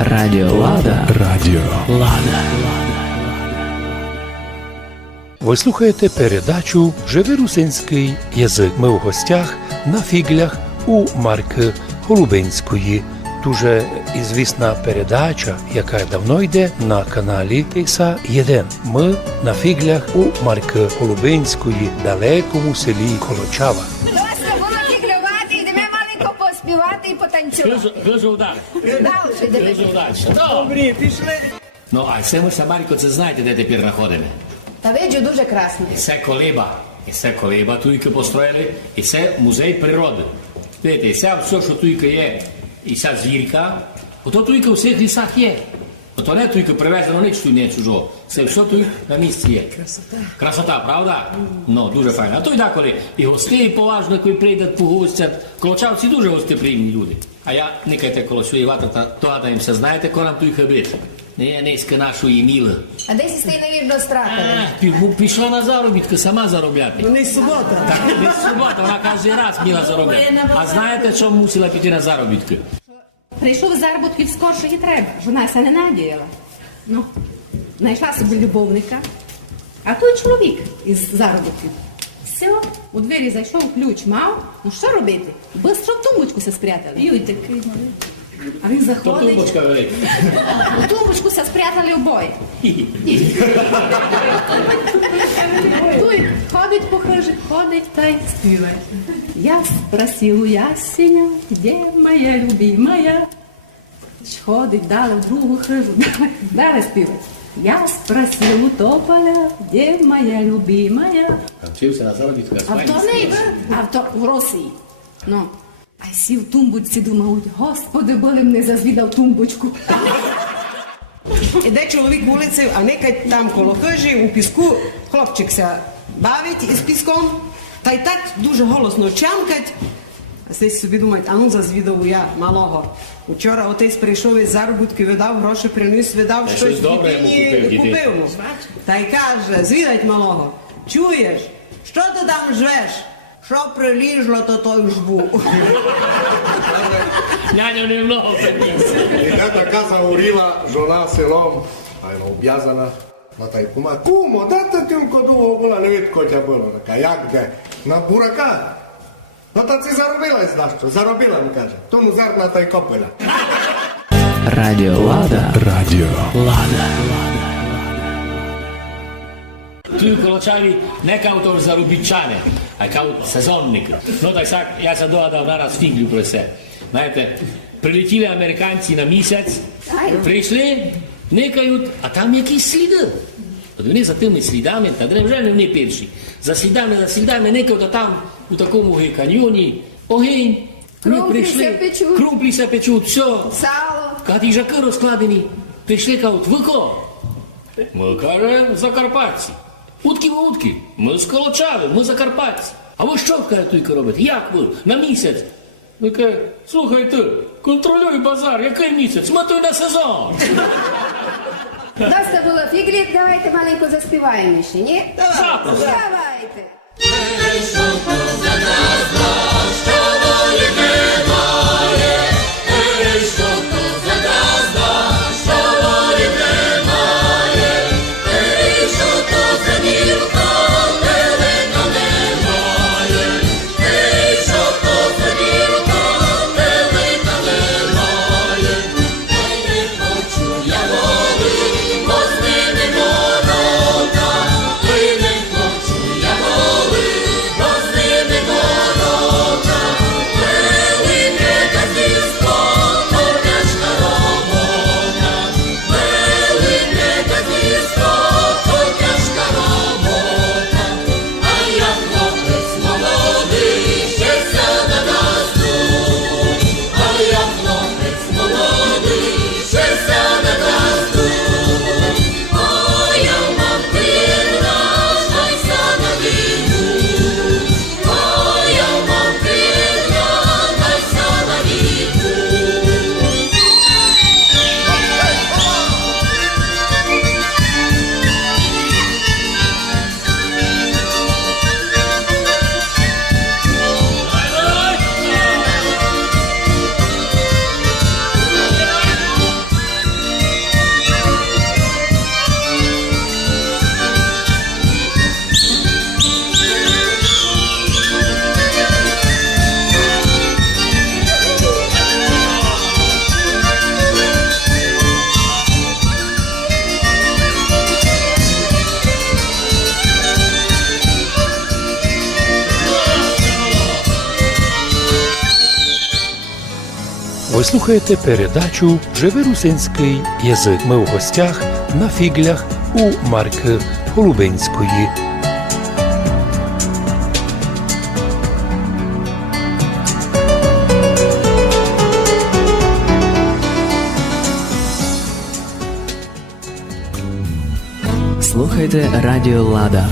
Радіо Лада. Радіо Лада. Ви слухаєте передачу «Живий русинський язик». Ми в гостях на фіглях у Марки Голубинської. Дуже ізвісна передача, яка давно йде на каналі ТСА-1. Ми на фіглях у Марки Голубинської, далекому селі Колочава. Доста було фіглювати, йдемо маленько поспівати і потанцювати. Дуже вдалі. Далі, Дуже вдалі. Добре, пішли. Ну, а це ми, Марко, це знаєте, де тепер знаходимо? Та виджу дуже красно. Це колиба. І це колиба тільки построїли, і це музей природи. Видите, і це все, що тільки є, і ця звірка, ото тільки у всіх лісах є. Ото не тільки привезено ніч тут не чужого. Це все тут на місці є. Красота. Красота, правда? Ну, дуже файно. А то й деколи і гостей поважно, коли прийдуть, погостять. Колочавці дуже гостеприємні люди. А я, никайте коло своєї вати, то гадаємося, знаєте, ко нам тільки бити. Не, низька нашої міли. А десь ти, навірно, стратили. Пішла на заробітки, сама заробляти. Ну, не субота. Так, не субота, вона кожен раз міла заробляти. А знаєте, чому мусила піти на заробітки? Прийшов з заробітків скорше і треба. Жона ся не надіяла. Ну, знайшла собі любовника. А той чоловік із заробітків. Все, у двері зайшов, ключ мав. Ну що робити? Бистро в тумбочку се спрятали. Юй, такий малий. А він То заходить. тумбочка велика. У тумбочку се спрятали обоє. Той ходить по хижі, ходить та й співає. Я спросил у ясеня, де моя любимая? Ходить далі в другу хижу, далі співає. Я спросил у тополя, де моя любимая? Вчився на заробітках. А в то не, а в то в Росії. Ну, а сів в тумбочці, думав, Господи, боли мене зазвідав тумбочку. Іде чоловік вулицею, а некай там коло хижі, у піску, хлопчик ся бавить із піском, та й так дуже голосно чамкать. А сей собі думають, а ну зазвідав я малого. Учора отець прийшов із заробітки, видав, гроші приніс, видав, Та щось щось добре йому дитині купив, дітей. му. Та й каже, звідать малого, чуєш, що ти там жвеш? Що приліжло, то той жбу. Няню не много приніс. И така загоріла жона селом, а й обв'язана. А та й кума, кумо, де ти тимко довго була, не від котя було. Така, як де? На бурака. Ну та це заробилась, за що? Заробила, він каже. Тому зерна та й копила. Радіо Лада. Радіо Лада. Tu u Koločavi ne kao to zarubičane, a kao sezonnike. No tak sak, ja sam dodao naraz figlju pro se. Znajte, prilетіли американці на місяць, прийшли, никають, а там якісь сліди. От вони за тими слідами, та вже не вони перші, за слідами никають, а там у такому каньйоні огонь. Вони прийшли, крумпліся печуть, все. Сало. Кажуть, їжаки розкладені. Прийшли, кажуть, ви ко? Ми, каже, закарпатці. Утки, ми з Колочави, ми закарпатці. А ви що, каже, тільки робите? Як ви? На місяць? Ви каже, слухай ти, контролюй базар, який місяць? Ми той на сезон. Доста було фіглі, давайте маленько заспіваємо ще, ні? Запросто. Давайте. Ой, не хочу я воли, бо з ними Ви слухаєте передачу «Живий русинський язик». Ми в гостях на фіглях у Марки Голубинської. Слухайте Радіо Лада.